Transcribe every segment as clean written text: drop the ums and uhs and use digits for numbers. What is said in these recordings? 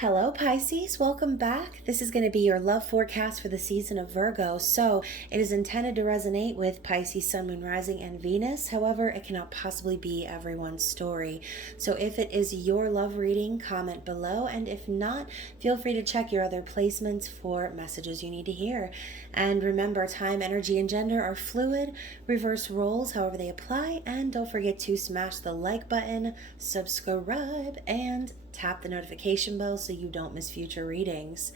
Hello Pisces, welcome back. This is going to be your love forecast for the season of Virgo. So it is intended to resonate with Pisces, Sun, Moon, Rising, and Venus. However, it cannot possibly be everyone's story. So if it is your love reading, comment below. And if not, feel free to check your other placements for messages you need to hear. And remember, time, energy, and gender are fluid. Reverse roles however they apply. And don't forget to smash the like button, subscribe, and tap the notification bell so you don't miss future readings.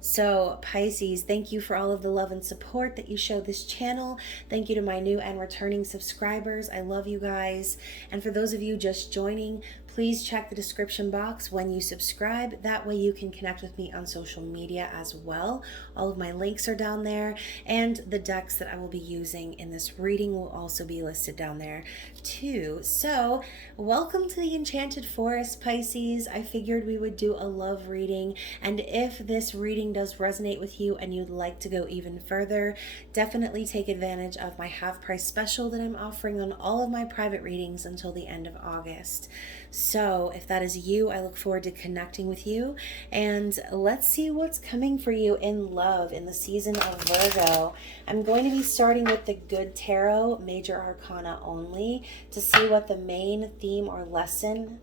So Pisces, thank you for all of the love and support that you show this channel. Thank you to my new and returning subscribers. I love you guys. And for those of you just joining, please check the description box when you subscribe. That way you can connect with me on social media as well. All of my links are down there, and the decks that I will be using in this reading will also be listed down there too. So welcome to the Enchanted Forest, Pisces. I figured we would do a love reading, and if this reading does resonate with you and you'd like to go even further, definitely take advantage of my half price special that I'm offering on all of my private readings until the end of August. So if that is you, I look forward to connecting with you, and let's see what's coming for you in love in the season of Virgo. I'm going to be starting with the Good Tarot, Major Arcana only, to see what the main theme or lesson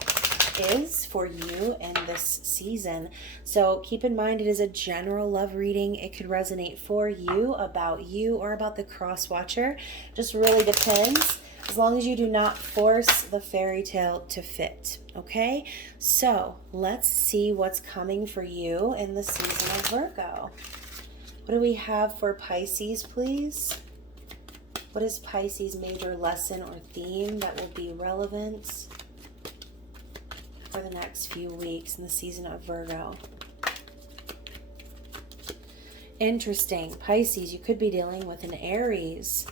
is for you in this season. So keep in mind, it is a general love reading. It could resonate for you, about you, or about the cross watcher. Just really depends, as long as you do not force the fairy tale to fit. Okay, so let's see what's coming for you in the season of Virgo. What do we have for Pisces, please? What is Pisces' major lesson or theme that will be relevant for the next few weeks in the season of Virgo? Interesting. Pisces, you could be dealing with an Aries,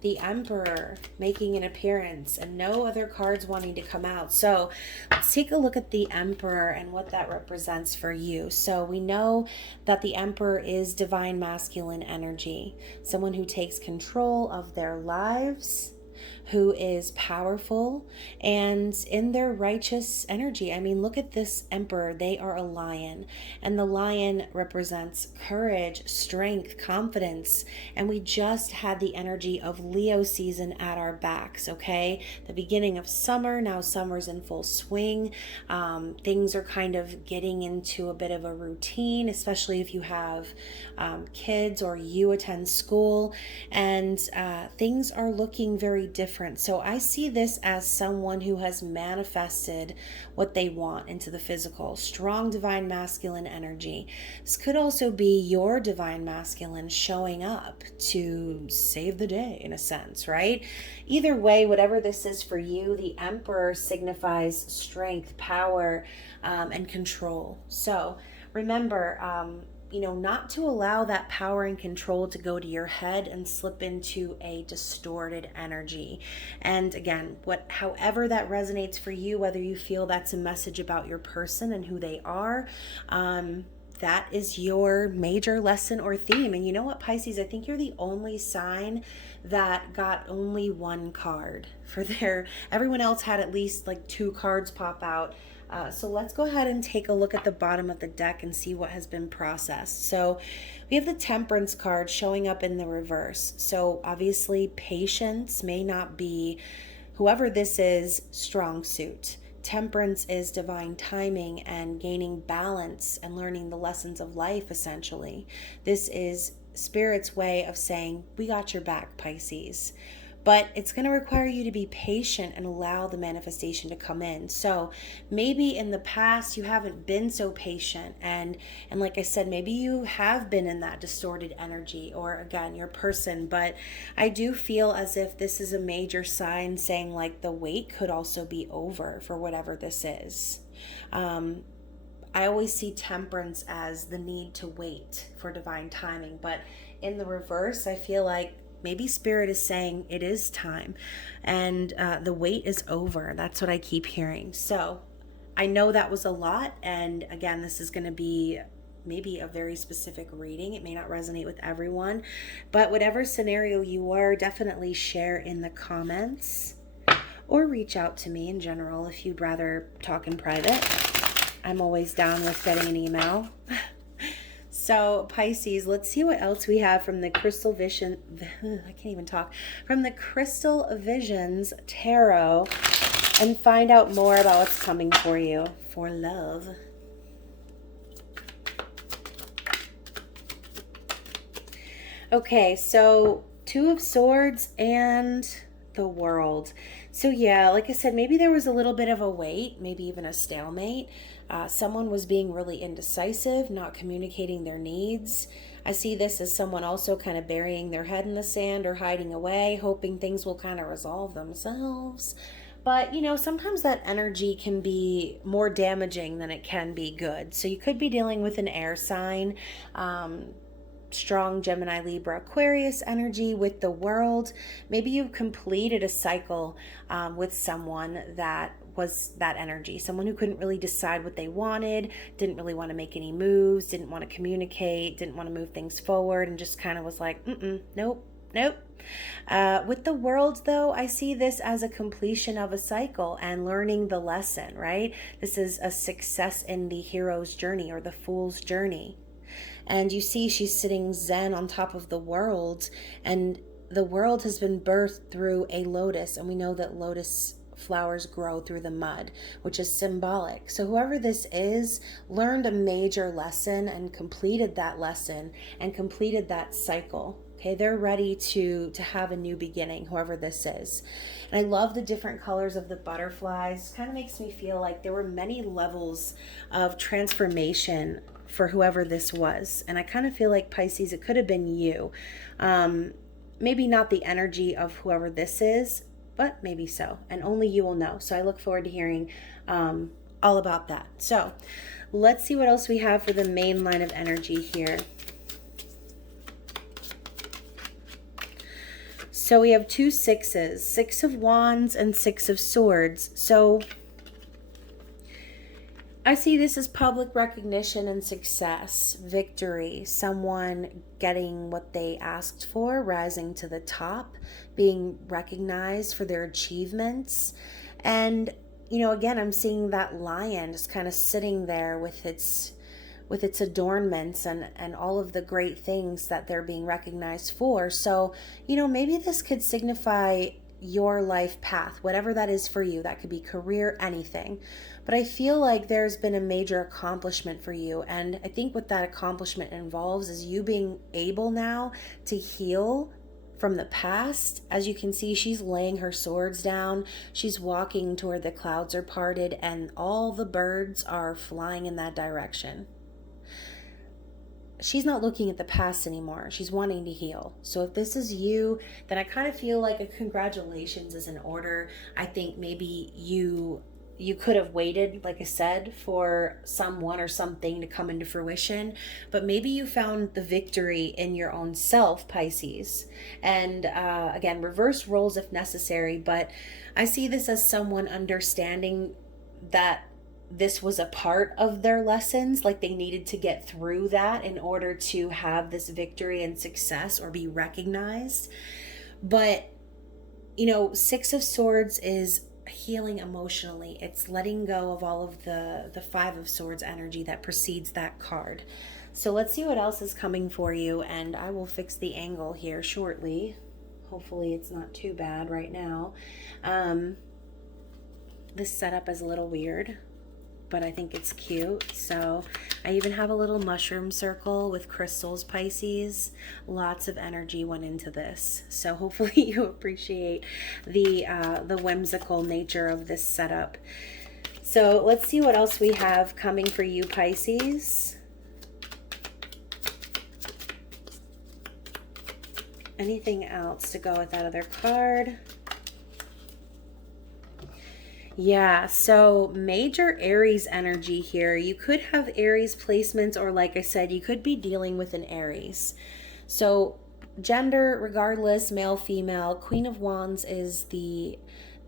the Emperor making an appearance, and no other cards wanting to come out. So let's take a look at the Emperor and what that represents for you. So we know that the Emperor is divine masculine energy, someone who takes control of their lives, who is powerful and in their righteous energy. I mean, look at this Emperor. They are a lion, and the lion represents courage, strength, confidence. And we just had the energy of Leo season at our backs, okay? The beginning of summer, now summer's in full swing. Things are kind of getting into a bit of a routine, especially if you have kids or you attend school, and things are looking very different. So I see this as someone who has manifested what they want into the physical. Strong divine masculine energy. This could also be your divine masculine showing up to save the day, in a sense, right? Either way, whatever this is for you, the Emperor signifies strength, power, and control. So remember, not to allow that power and control to go to your head and slip into a distorted energy. And again, however that resonates for you, whether you feel that's a message about your person and who they are, that is your major lesson or theme. And you know what, Pisces, I think you're the only sign that got only one card for everyone else had at least like 2 cards pop out. So let's go ahead and take a look at the bottom of the deck and see what has been processed. So we have the Temperance card showing up in the reverse. So obviously patience may not be, whoever this is, strong suit. Temperance is divine timing and gaining balance and learning the lessons of life, essentially. This is Spirit's way of saying, we got your back, Pisces. But it's going to require you to be patient and allow the manifestation to come in. So maybe in the past you haven't been so patient, and like I said, maybe you have been in that distorted energy, or again, your person. But I do feel as if this is a major sign saying like the wait could also be over for whatever this is. I always see Temperance as the need to wait for divine timing, but in the reverse, I feel like maybe Spirit is saying it is time, and the wait is over. That's what I keep hearing. So I know that was a lot. And again, this is going to be maybe a very specific reading. It may not resonate with everyone, but whatever scenario you are, definitely share in the comments or reach out to me in general if you'd rather talk in private. I'm always down with getting an email. So Pisces, let's see what else we have from the Crystal Vision. I can't even talk. From the Crystal Visions Tarot, and find out more about what's coming for you for love. Okay, so Two of Swords and the World. So yeah, like I said, maybe there was a little bit of a wait, maybe even a stalemate. Someone was being really indecisive, not communicating their needs. I see this as someone also kind of burying their head in the sand or hiding away, hoping things will kind of resolve themselves. But, you know, sometimes that energy can be more damaging than it can be good. So you could be dealing with an air sign, strong Gemini, Libra, Aquarius energy with the World. Maybe you've completed a cycle with someone that was that energy, someone who couldn't really decide what they wanted, didn't really want to make any moves, didn't want to communicate, didn't want to move things forward, and just kind of was like, nope. With the World, though, I see this as a completion of a cycle and learning the lesson, right? This is a success in the hero's journey or the fool's journey. And you see she's sitting zen on top of the World, and the World has been birthed through a lotus, and we know that lotus flowers grow through the mud, which is symbolic. So whoever this is learned a major lesson and completed that lesson and completed that cycle. Okay, they're ready to have a new beginning, whoever this is. And I love the different colors of the butterflies. Kind of makes me feel like there were many levels of transformation for whoever this was. And I kind of feel like, Pisces, it could have been you. Maybe not the energy of whoever this is, but maybe so. And only you will know. So I look forward to hearing all about that. So let's see what else we have for the main line of energy here. So we have 2 sixes, 6 of Wands and 6 of Swords. So I see this as public recognition and success, victory, someone getting what they asked for, rising to the top, being recognized for their achievements. And, you know, again, I'm seeing that lion just kind of sitting there with its adornments and all of the great things that they're being recognized for. So, you know, maybe this could signify your life path, whatever that is for you. That could be career, anything. But I feel like there's been a major accomplishment for you. And I think what that accomplishment involves is you being able now to heal from the past. As you can see, she's laying her swords down. She's walking to where the clouds are parted and all the birds are flying in that direction. She's not looking at the past anymore. She's wanting to heal. So if this is you, then I kind of feel like a congratulations is in order. I think maybe you could have waited, like I said, for someone or something to come into fruition, but maybe you found the victory in your own self, Pisces. And again, reverse roles if necessary, but I see this as someone understanding that this was a part of their lessons, like they needed to get through that in order to have this victory and success or be recognized. But, you know, 6 of Swords is healing emotionally. It's letting go of all of the 5 of Swords energy that precedes that card. So let's see what else is coming for you, and I will fix the angle here shortly. Hopefully it's not too bad right now. This setup is a little weird, but I think it's cute. So I even have a little mushroom circle with crystals, Pisces. Lots of energy went into this. So hopefully you appreciate the whimsical nature of this setup. So let's see what else we have coming for you, Pisces. Anything else to go with that other card? Yeah, so major Aries energy here. You could have Aries placements, or like I said, you could be dealing with an Aries. So gender, regardless, male, female, Queen of Wands is the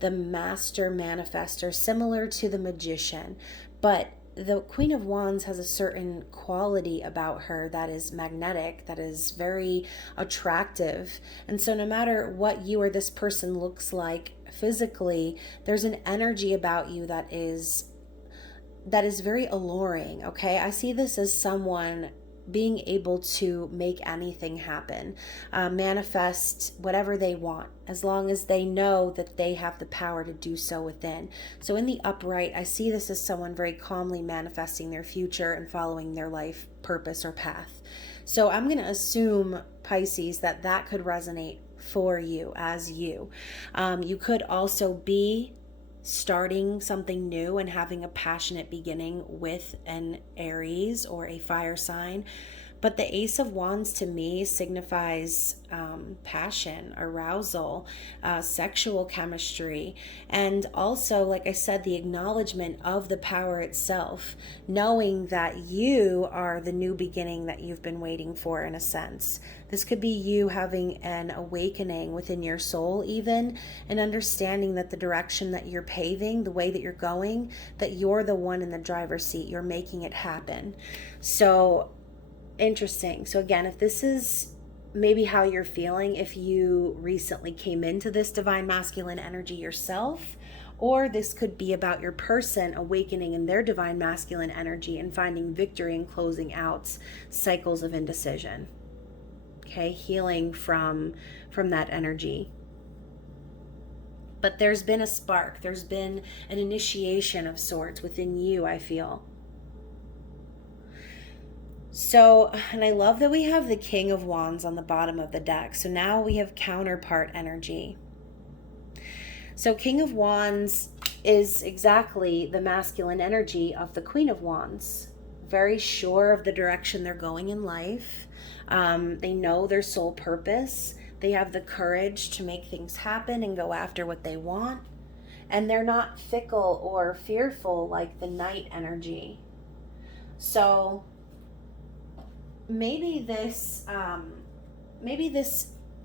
master manifester, similar to the Magician. But the Queen of Wands has a certain quality about her that is magnetic, that is very attractive. And so no matter what you or this person looks like physically, there's an energy about you that is that is very alluring, okay? I see this as someone being able to make anything happen, manifest whatever they want, as long as they know that they have the power to do so within. So in the upright, I see this as someone very calmly manifesting their future and following their life purpose or path. So I'm going to assume, Pisces, that that could resonate for you as you. You could also be starting something new and having a passionate beginning with an Aries or a fire sign. But the Ace of Wands to me signifies passion, arousal, sexual chemistry, and also, like I said, the acknowledgement of the power itself, knowing that you are the new beginning that you've been waiting for, in a sense. This could be you having an awakening within your soul even, and understanding that the direction that you're paving, the way that you're going, that you're the one in the driver's seat. You're making it happen. So interesting. So again, if this is maybe how you're feeling, if you recently came into this divine masculine energy yourself, or this could be about your person awakening in their divine masculine energy and finding victory and closing out cycles of indecision. Okay, healing from that energy. But there's been a spark, there's been an initiation of sorts within you, I feel. So, and I love that we have the King of Wands on the bottom of the deck. So now we have counterpart energy. So King of Wands is exactly the masculine energy of the Queen of Wands. Very sure of the direction they're going in life. They know their soul purpose. They have the courage to make things happen and go after what they want. And they're not fickle or fearful like the Knight energy. So maybe this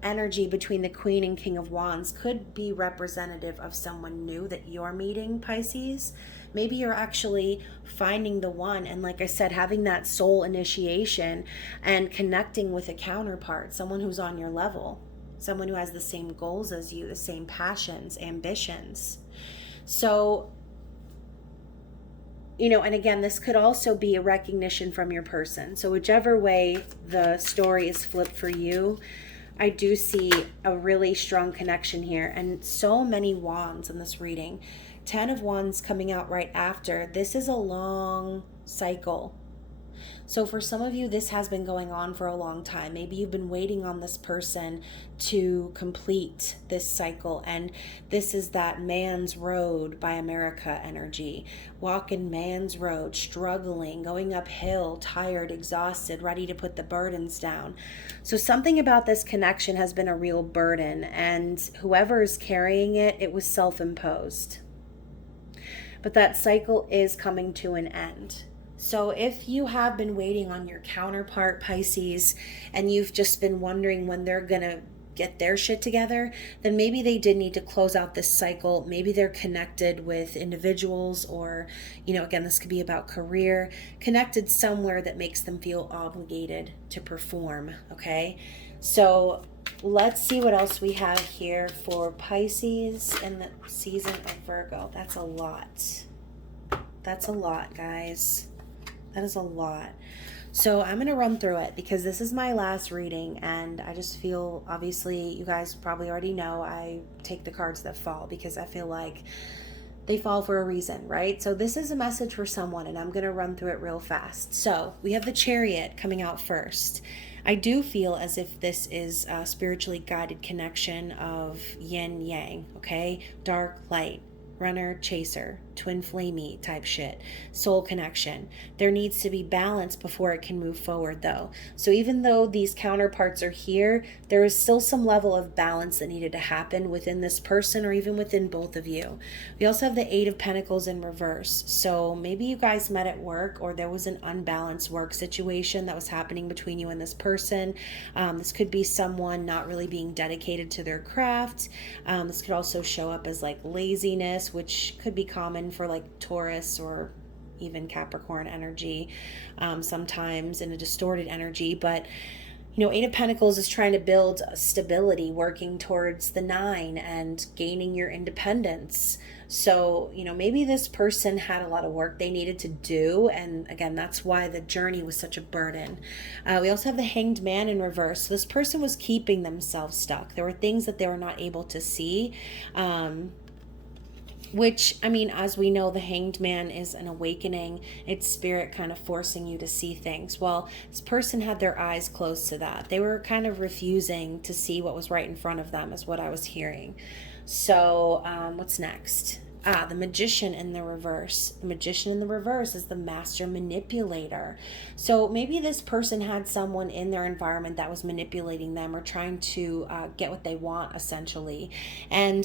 energy between the Queen and King of Wands could be representative of someone new that you're meeting, Pisces. Maybe you're actually finding the one, and like I said, having that soul initiation and connecting with a counterpart, someone who's on your level, someone who has the same goals as you, the same passions, ambitions. So, you know, and again, this could also be a recognition from your person. So whichever way the story is flipped for you, I do see a really strong connection here. And so many wands in this reading. 10 of Wands coming out right after. This is a long cycle. So for some of you, this has been going on for a long time. Maybe you've been waiting on this person to complete this cycle. And this is that man's road by America energy. Walking man's road, struggling, going uphill, tired, exhausted, ready to put the burdens down. So something about this connection has been a real burden. And whoever is carrying it, it was self-imposed. But that cycle is coming to an end. So if you have been waiting on your counterpart, Pisces, and you've just been wondering when they're going to get their shit together, then maybe they did need to close out this cycle. Maybe they're connected with individuals, or, you know, again, this could be about career, connected somewhere that makes them feel obligated to perform, okay? So let's see what else we have here for Pisces in the season of Virgo. That's a lot. That's a lot, guys. That is a lot. So I'm going to run through it because this is my last reading, and I just feel, obviously, you guys probably already know I take the cards that fall because I feel like they fall for a reason, right? So this is a message for someone, and I'm going to run through it real fast. So we have the Chariot coming out first. I do feel as if this is a spiritually guided connection of yin yang, okay? Dark, light, runner, chaser, twin flamey type shit, soul connection. There needs to be balance before it can move forward, though. So even though these counterparts are here, there is still some level of balance that needed to happen within this person or even within both of you. We also have the Eight of Pentacles in reverse. So maybe you guys met at work, or there was an unbalanced work situation that was happening between you and this person. This could be someone not really being dedicated to their craft. This could also show up as like laziness, which could be common for like Taurus or even Capricorn energy, sometimes in a distorted energy. But Eight of Pentacles is trying to build stability, working towards the Nine and gaining your independence. So, maybe this person had a lot of work they needed to do. And again, that's why the journey was such a burden. We also have the Hanged Man in reverse. So this person was keeping themselves stuck. There were things that they were not able to see. Which, as we know, the Hanged Man is an awakening. It's spirit kind of forcing you to see things. Well, this person had their eyes closed to that. They were kind of refusing to see what was right in front of them, is what I was hearing. So, what's next? The Magician in the reverse. The Magician in the reverse is the master manipulator. So maybe this person had someone in their environment that was manipulating them or trying to get what they want, essentially.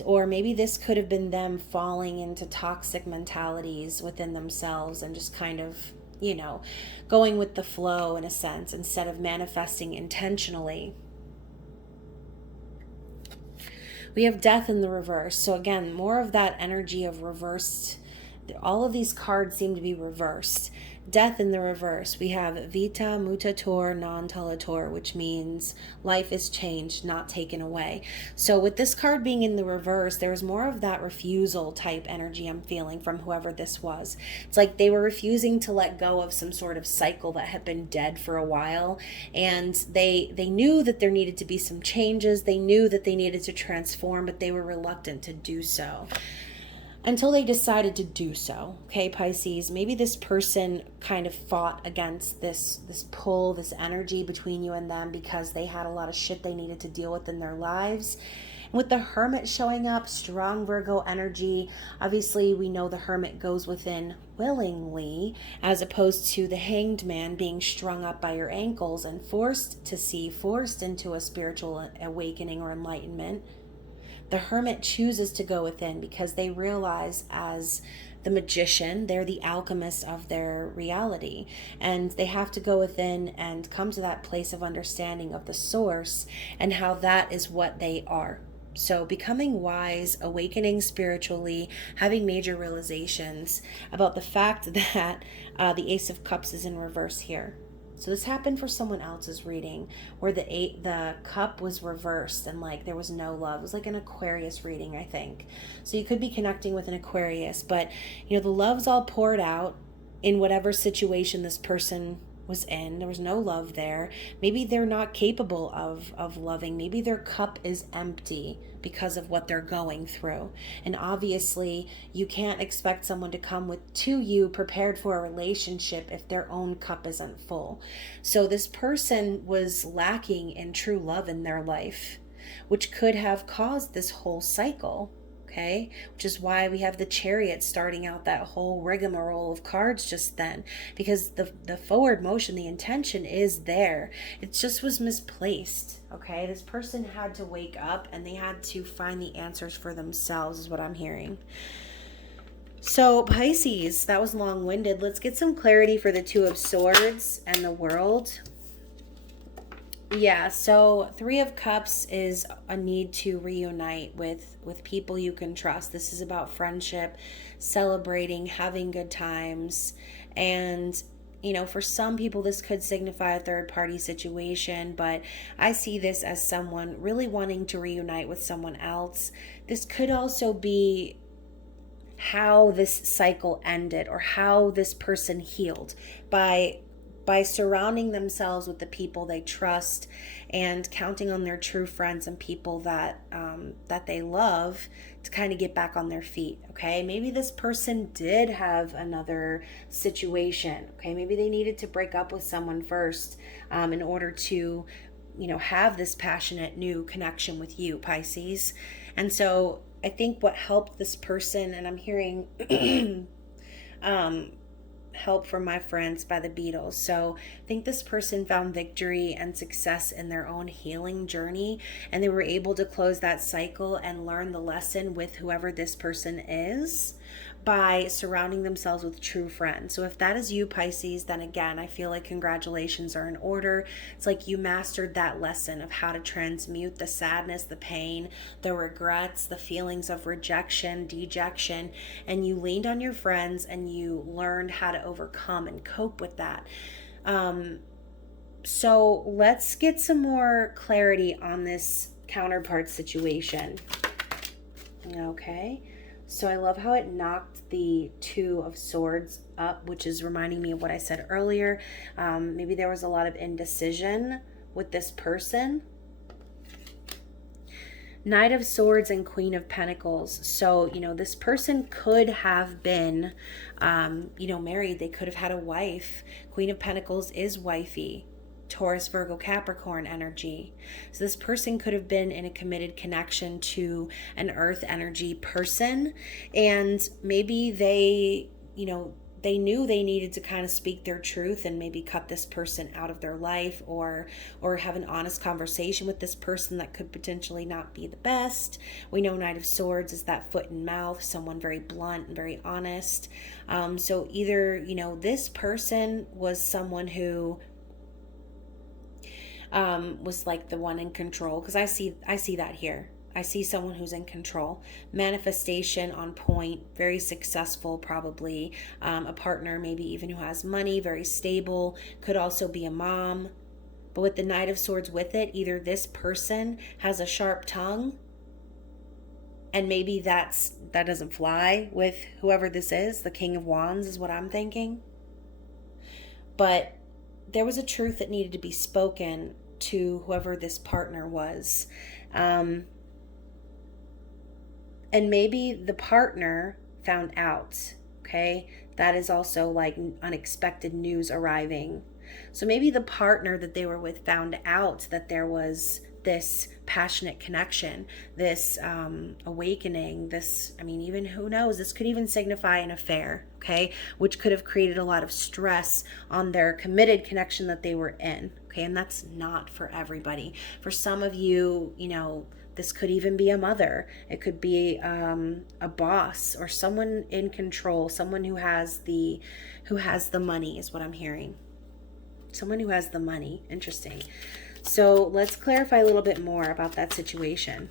Or maybe this could have been them falling into toxic mentalities within themselves and just kind of, going with the flow in a sense instead of manifesting intentionally. We have Death in the reverse. So again, more of that energy of reversed. All of these cards seem to be reversed. Death in the reverse. We have Vita Mutator Non Tolator, which means life is changed, not taken away. So with this card being in the reverse, there's more of that refusal type energy I'm feeling from whoever this was. It's like they were refusing to let go of some sort of cycle that had been dead for a while. And they knew that there needed to be some changes. They knew that they needed to transform, but they were reluctant to do so. Until they decided to do so. Okay, Pisces, maybe this person kind of fought against this pull, this energy between you and them because they had a lot of shit they needed to deal with in their lives. And with the Hermit showing up, strong Virgo energy, obviously we know the Hermit goes within willingly, as opposed to the Hanged Man being strung up by your ankles and forced to see, forced into a spiritual awakening or enlightenment. The Hermit chooses to go within because they realize, as the Magician, they're the alchemist of their reality. And they have to go within and come to that place of understanding of the source and how that is what they are. So becoming wise, awakening spiritually, having major realizations about the fact that the Ace of Cups is in reverse here. So this happened for someone else's reading where the cup was reversed and like there was no love. It was like an Aquarius reading, I think. So you could be connecting with an Aquarius, but the love's all poured out in whatever situation this person was in. There was no love there. Maybe they're not capable of loving. Maybe their cup is empty because of what they're going through. And obviously, you can't expect someone to come to you prepared for a relationship if their own cup isn't full. So this person was lacking in true love in their life, which could have caused this whole cycle. Okay, which is why we have the Chariot starting out that whole rigmarole of cards just then, because the forward motion, the intention is there. It just was misplaced. Okay, this person had to wake up and they had to find the answers for themselves, is what I'm hearing. So Pisces, that was long-winded. Let's get some clarity for the Two of Swords and the World. Yeah, so Three of Cups is a need to reunite with people you can trust. This is about friendship, celebrating, having good times. And, for some people, this could signify a third-party situation, but I see this as someone really wanting to reunite with someone else. This could also be how this cycle ended or how this person healed by surrounding themselves with the people they trust and counting on their true friends and people that they love to kind of get back on their feet. Okay, maybe this person did have another situation. Okay, maybe they needed to break up with someone first in order to have this passionate new connection with you, Pisces. And so I think what helped this person, and I'm hearing Help from My Friends by the Beatles. So I think this person found victory and success in their own healing journey, and they were able to close that cycle and learn the lesson with whoever this person is by surrounding themselves with true friends. So if that is you, Pisces, then again, I feel like congratulations are in order. It's like you mastered that lesson of how to transmute the sadness, the pain, the regrets, the feelings of rejection, dejection, and you leaned on your friends and you learned how to overcome and cope with that. So let's get some more clarity on this counterpart situation. Okay. So I love how it knocked the Two of Swords up, which is reminding me of what I said earlier. Maybe there was a lot of indecision with this person. Knight of Swords and Queen of Pentacles. So, this person could have been, married. They could have had a wife. Queen of Pentacles is wifey. Taurus, Virgo, Capricorn energy. So this person could have been in a committed connection to an earth energy person. And maybe they knew they needed to kind of speak their truth and maybe cut this person out of their life, or have an honest conversation with this person that could potentially not be the best. We know Knight of Swords is that foot and mouth, someone very blunt and very honest. So either, this person was someone who was like the one in control, because I see that here. I see someone who's in control. Manifestation on point, very successful probably. A partner maybe even who has money, very stable, could also be a mom. But with the Knight of Swords with it, either this person has a sharp tongue, and maybe that doesn't fly with whoever this is. The King of Wands is what I'm thinking. But there was a truth that needed to be spoken to whoever this partner was. And maybe the partner found out, okay? That is also like unexpected news arriving. So maybe the partner that they were with found out that there was this passionate connection, this awakening, this, even who knows, this could even signify an affair, okay, which could have created a lot of stress on their committed connection that they were in, okay, and that's not for everybody. For some of you, this could even be a mother. It could be a boss or someone in control, someone who has the money is what I'm hearing. Someone who has the money. Interesting. So let's clarify a little bit more about that situation.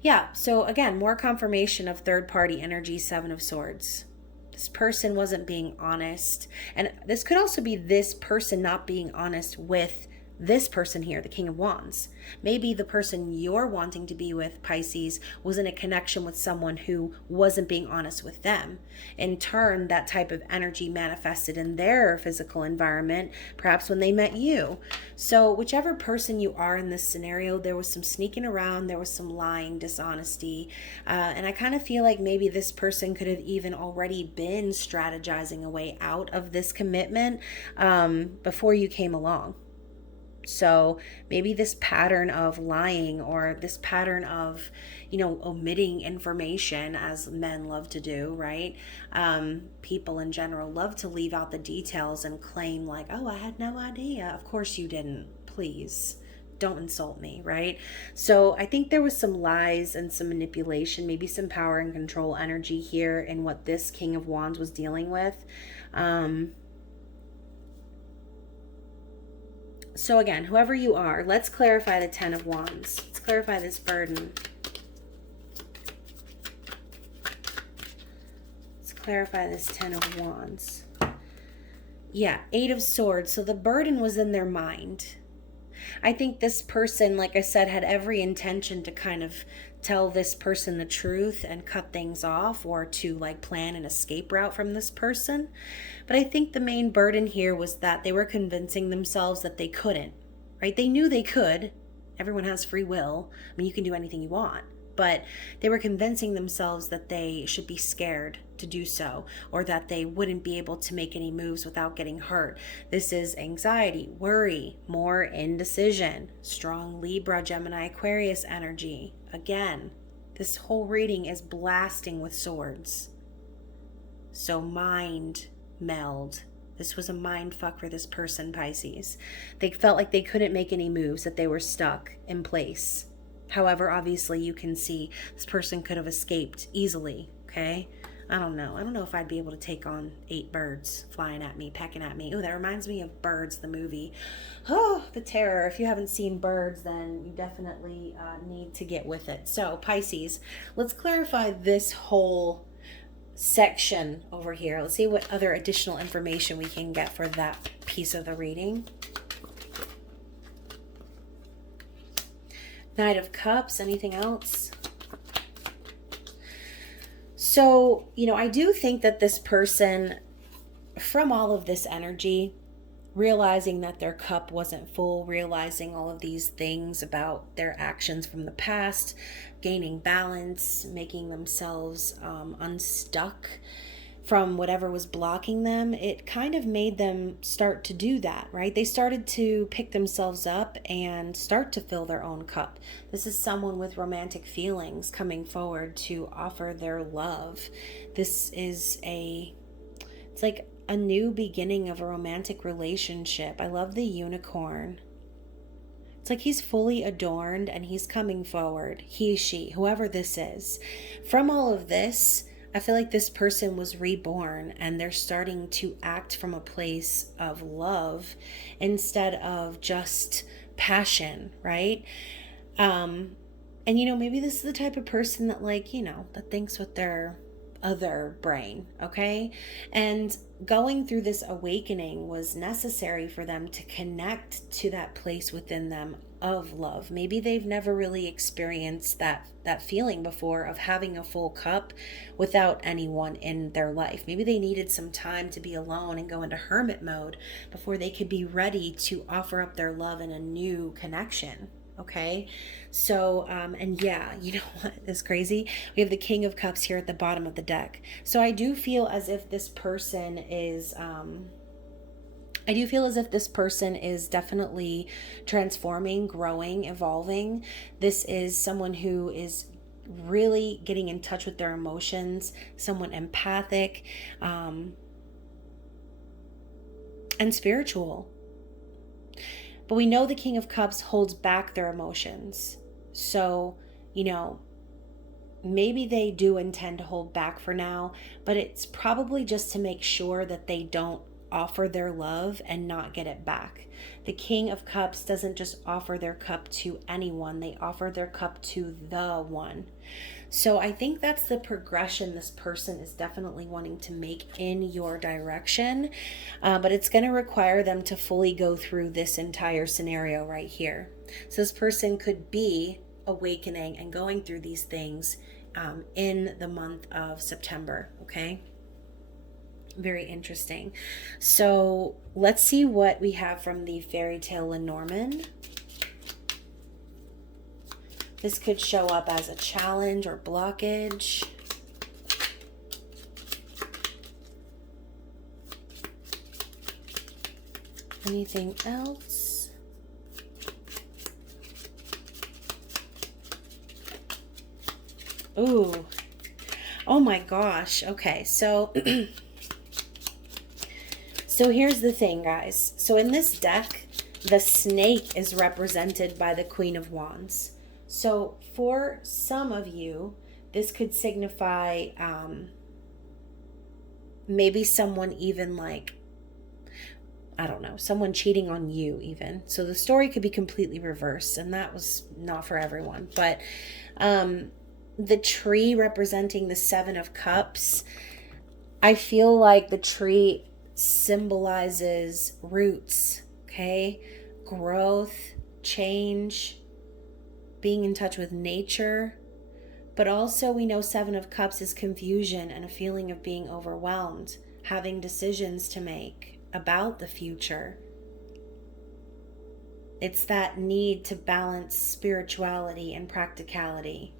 Yeah, so again, more confirmation of third-party energy, Seven of Swords. This person wasn't being honest. And this could also be this person not being honest with this person here, the King of Wands. Maybe the person you're wanting to be with, Pisces, was in a connection with someone who wasn't being honest with them. In turn, that type of energy manifested in their physical environment, perhaps when they met you. So whichever person you are in this scenario, there was some sneaking around, there was some lying, dishonesty. And I kind of feel like maybe this person could have even already been strategizing a way out of this commitment before you came along. So maybe this pattern of lying, or this pattern of, omitting information, as men love to do, right? People in general love to leave out the details and claim like, oh, I had no idea. Of course you didn't. Please don't insult me, right? So I think there was some lies and some manipulation, maybe some power and control energy here in what this King of Wands was dealing with. So again, whoever you are, let's clarify the Ten of Wands. Let's clarify this burden. Let's clarify this Ten of Wands. Yeah, Eight of Swords. So the burden was in their mind. I think this person, like I said, had every intention to kind of tell this person the truth and cut things off, or to like plan an escape route from this person. But I think the main burden here was that they were convincing themselves that they couldn't, right? They knew they could. Everyone has free will. You can do anything you want. But they were convincing themselves that they should be scared to do so, or that they wouldn't be able to make any moves without getting hurt. This is anxiety, worry, more indecision, strong Libra, Gemini, Aquarius energy. Again, this whole reading is blasting with swords. So mind meld. This was a mind fuck for this person, Pisces. They felt like they couldn't make any moves, that they were stuck in place. However, obviously you can see this person could have escaped easily, okay? I don't know if I'd be able to take on 8 birds flying at me, pecking at me. Oh, that reminds me of Birds, the movie. Oh, the terror. If you haven't seen Birds, then you definitely need to get with it. So, Pisces, let's clarify this whole section over here. Let's see what other additional information we can get for that piece of the reading. Knight of Cups, anything else? So, I do think that this person, from all of this energy, realizing that their cup wasn't full, realizing all of these things about their actions from the past, gaining balance, making themselves unstuck from whatever was blocking them, it kind of made them start to do that, right? They started to pick themselves up and start to fill their own cup. This is someone with romantic feelings coming forward to offer their love. This is it's like a new beginning of a romantic relationship. I love the unicorn. It's like he's fully adorned and he's coming forward. He, she, whoever this is. From all of this, I feel like this person was reborn and they're starting to act from a place of love instead of just passion, right? And maybe this is the type of person that that thinks with their other brain, okay? And going through this awakening was necessary for them to connect to that place within them of love. Maybe they've never really experienced that feeling before of having a full cup without anyone in their life. Maybe they needed some time to be alone and go into hermit mode before they could be ready to offer up their love in a new connection. Okay, so and yeah, you know what is crazy? We have the King of Cups here at the bottom of the deck. So I do feel as if this person is definitely transforming, growing, evolving. This is someone who is really getting in touch with their emotions, someone empathic, and spiritual. But we know the King of Cups holds back their emotions. So, maybe they do intend to hold back for now, but it's probably just to make sure that they don't offer their love and not get it back. The King of Cups doesn't just offer their cup to anyone. They offer their cup to the one. So I think that's the progression this person is definitely wanting to make in your direction. But it's going to require them to fully go through this entire scenario right here. So this person could be awakening and going through these things in the month of September, okay? Very interesting. So let's see what we have from the fairy tale Lenormand. This could show up as a challenge or blockage. Anything else? Ooh. Oh my gosh. Okay, so so here's the thing, guys. So in this deck, the snake is represented by the Queen of Wands. So for some of you, this could signify maybe someone even someone cheating on you even. So the story could be completely reversed, and that was not for everyone. But the tree representing the Seven of Cups, I feel like the tree symbolizes roots, okay? Growth, change, being in touch with nature. But also we know Seven of Cups is confusion and a feeling of being overwhelmed, having decisions to make about the future. It's that need to balance spirituality and practicality.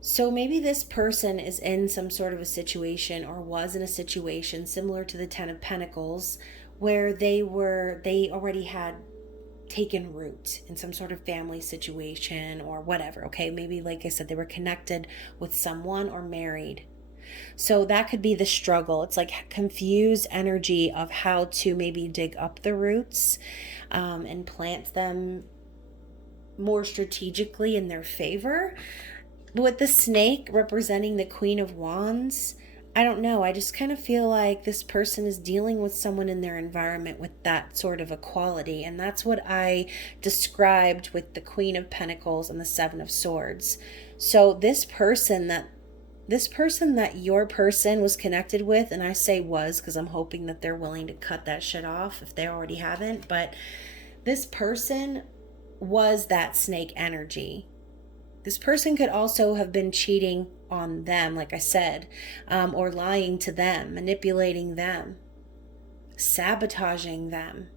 So maybe this person is in some sort of a situation or was in a situation similar to the Ten of Pentacles where they already had taken root in some sort of family situation or whatever, okay? Maybe, like I said, they were connected with someone or married. So that could be the struggle. It's like confused energy of how to maybe dig up the roots and plant them more strategically in their favor. But with the snake representing the Queen of Wands, I don't know. I just kind of feel like this person is dealing with someone in their environment with that sort of a quality. And that's what I described with the Queen of Pentacles and the Seven of Swords. So this person that this person that your person was connected with, and I say was because I'm hoping that they're willing to cut that shit off if they already haven't, but this person was that snake energy. This person could also have been cheating on them, like I said, or lying to them, manipulating them, sabotaging them.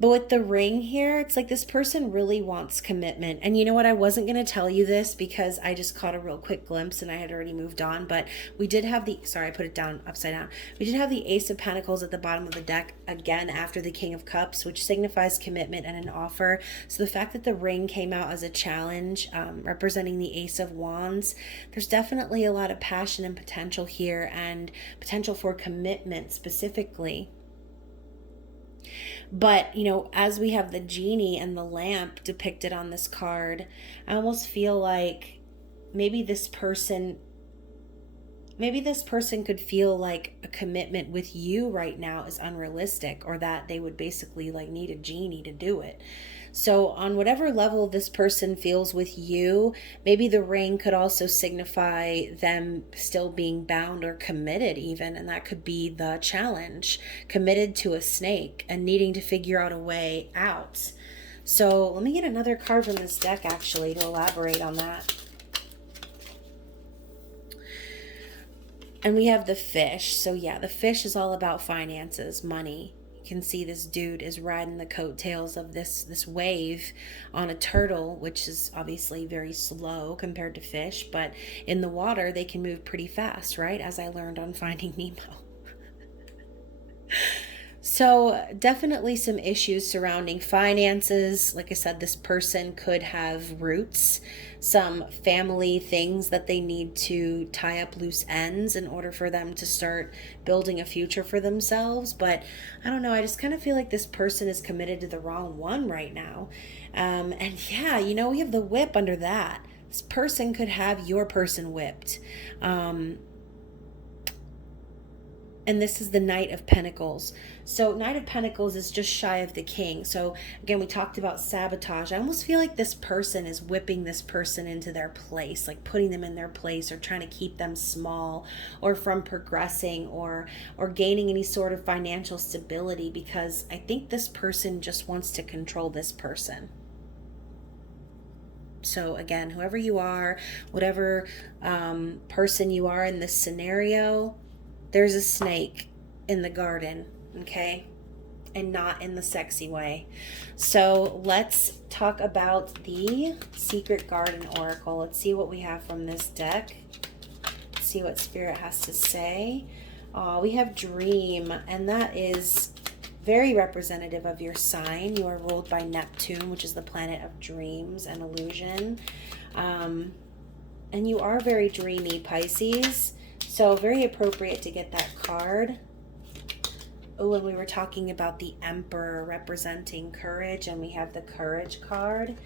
But with the ring here, it's like this person really wants commitment. And you know what? I wasn't going to tell you this because I just caught a real quick glimpse and I had already moved on. But we did have sorry, I put it down upside down. We did have the Ace of Pentacles at the bottom of the deck again after the King of Cups, which signifies commitment and an offer. So the fact that the ring came out as a challenge, representing the Ace of Wands, there's definitely a lot of passion and potential here, and potential for commitment specifically. But, you know, as we have the genie and the lamp depicted on this card, I almost feel like maybe this person could feel like a commitment with you right now is unrealistic, or that they would basically like need a genie to do it. So on whatever level this person feels with you, maybe the ring could also signify them still being bound or committed even, and that could be the challenge, committed to a snake and needing to figure out a way out. So let me get another card from this deck actually to elaborate on that. And we have the fish. So yeah, the fish is all about finances, money. You can see this dude is riding the coattails of this wave on a turtle, which is obviously very slow compared to fish, but in the water they can move pretty fast, right? As I learned on Finding Nemo. So definitely some issues surrounding finances. Like I said, this person could have roots, some family things that they need to tie up loose ends in order for them to start building a future for themselves. But I don't know, I just kind of feel like this person is committed to the wrong one right now. And yeah, you know, we have the whip under that. This person could have your person whipped. And this is the Knight of Pentacles. So Knight of Pentacles is just shy of the King. So again, we talked about sabotage. I almost feel like this person is whipping this person into their place, like putting them in their place, or trying to keep them small, or from progressing, or gaining any sort of financial stability, because I think this person just wants to control this person. So again, whoever you are, whatever person you are in this scenario, there's a snake in the garden, okay? And not in the sexy way. So let's talk about the Secret Garden Oracle. Let's see what we have from this deck. Let's see what Spirit has to say. We have Dream, and that is very representative of your sign. You are ruled by Neptune, which is the planet of dreams and illusion. And you are very dreamy, Pisces. So very appropriate to get that card. Oh, and we were talking about the Emperor representing courage, and we have the Courage card.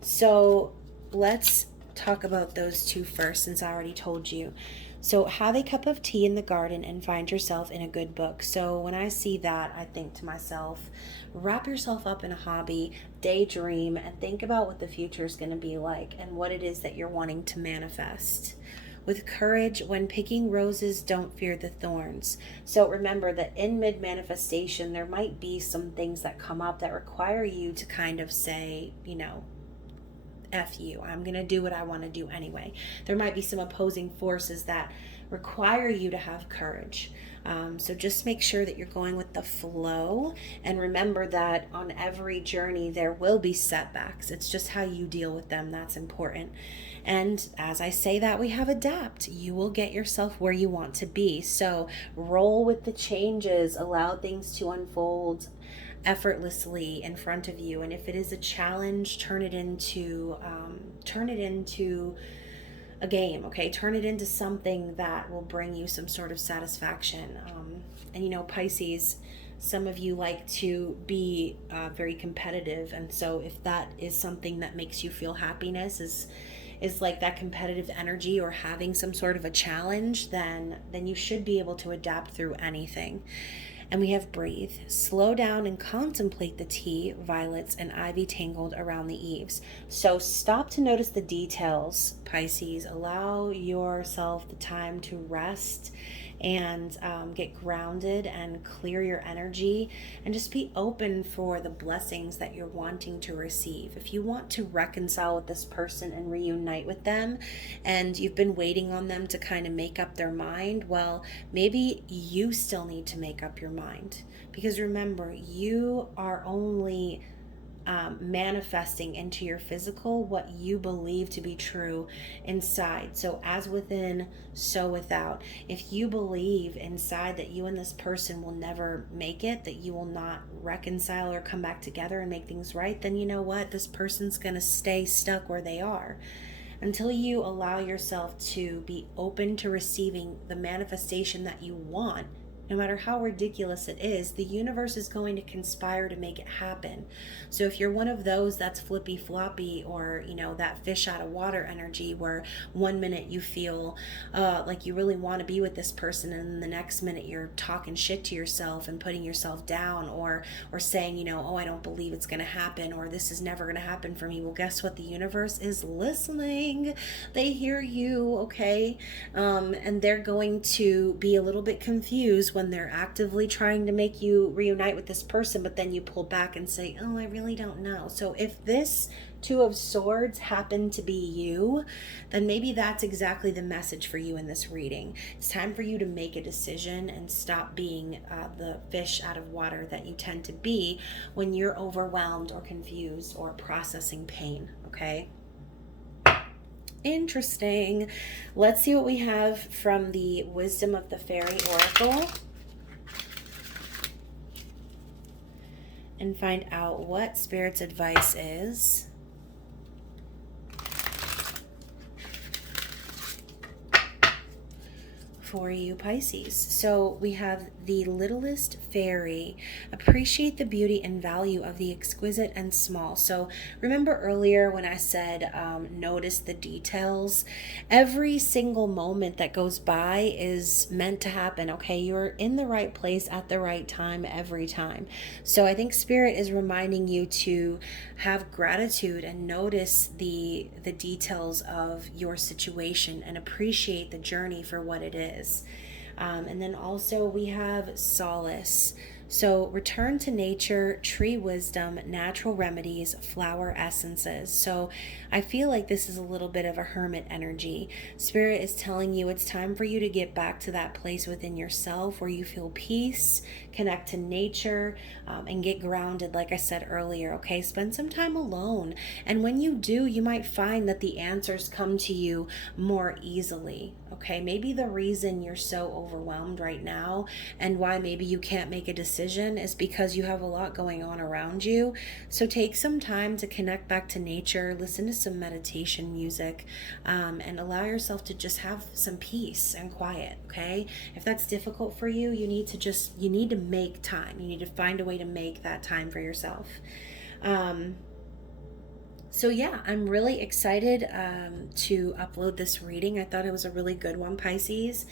So let's talk about those two first, since I already told you. So have a cup of tea in the garden and find yourself in a good book. So when I see that, I think to myself, wrap yourself up in a hobby, daydream, and think about what the future is going to be like and what it is that you're wanting to manifest. With courage, when picking roses, don't fear the thorns. So remember that in mid-manifestation, there might be some things that come up that require you to kind of say, you know, F you, I'm going to do what I want to do anyway. There might be some opposing forces that require you to have courage. So just make sure that you're going with the flow, and remember that on every journey there will be setbacks. It's just how you deal with them that's important. And as I say that, we have adapt. You will get yourself where you want to be. So roll with the changes, allow things to unfold effortlessly in front of you. And if it is a challenge, turn it into a game, okay? Turn it into something that will bring you some sort of satisfaction. And you know, Pisces, some of you like to be very competitive, and so if that is something that makes you feel happiness, is like that competitive energy, or having some sort of a challenge, then you should be able to adapt through anything. And we have breathe. Slow down and contemplate the tea, violets, and ivy tangled around the eaves. So stop to notice the details, Pisces. Allow yourself the time to rest and get grounded and clear your energy, and just be open for the blessings that you're wanting to receive. If you want to reconcile with this person and reunite with them, and you've been waiting on them to kind of make up their mind, well, maybe you still need to make up your mind. Because remember, you are only manifesting into your physical what you believe to be true inside. So as within, so without. If you believe inside that you and this person will never make it, that you will not reconcile or come back together and make things right, then you know what? This person's going to stay stuck where they are. Until you allow yourself to be open to receiving the manifestation that you want, no matter how ridiculous it is, the universe is going to conspire to make it happen. So if you're one of those that's flippy floppy, or that fish out of water energy, where one minute you feel like you really want to be with this person, and the next minute you're talking shit to yourself and putting yourself down, or saying, oh, I don't believe it's going to happen, or this is never going to happen for me. Well, guess what? The universe is listening. They hear you, okay? And they're going to be a little bit confused when they're actively trying to make you reunite with this person, but then you pull back and say, oh, I really don't know. So if this Two of Swords happen to be you, then maybe that's exactly the message for you in this reading. It's time for you to make a decision and stop being the fish out of water that you tend to be when you're overwhelmed or confused or processing pain, okay? Interesting. Let's see what we have from the Wisdom of the Fairy Oracle and find out what Spirit's advice is for you, Pisces. So we have the littlest fairy. Appreciate the beauty and value of the exquisite and small. So remember earlier when I said notice the details? Every single moment that goes by is meant to happen, okay? You're in the right place at the right time every time. So I think Spirit is reminding you to have gratitude and notice the details of your situation and appreciate the journey for what it is. And then also we have solace. So return to nature, tree wisdom, natural remedies, flower essences. So I feel like this is a little bit of a hermit energy. Spirit is telling you it's time for you to get back to that place within yourself where you feel peace, connect to nature, and get grounded, like I said earlier, okay? Spend some time alone. And when you do, you might find that the answers come to you more easily, okay? Maybe the reason you're so overwhelmed right now and why maybe you can't make a decision is because you have a lot going on around you. So take some time to connect back to nature, listen to some meditation music, and allow yourself to just have some peace and quiet, okay? If that's difficult for you, you need to make time. You need to find a way to make that time for yourself. So yeah, I'm really excited to upload this reading. I thought it was a really good one, Pisces.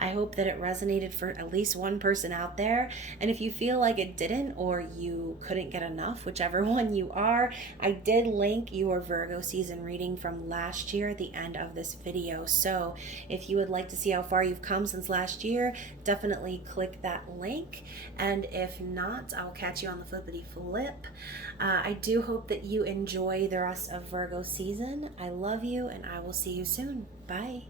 I hope that it resonated for at least one person out there. And if you feel like it didn't, or you couldn't get enough, whichever one you are, I did link your Virgo season reading from last year at the end of this video. So if you would like to see how far you've come since last year, definitely click that link. And if not, I'll catch you on the flippity flip. I do hope that you enjoy the rest of Virgo season. I love you, and I will see you soon. Bye.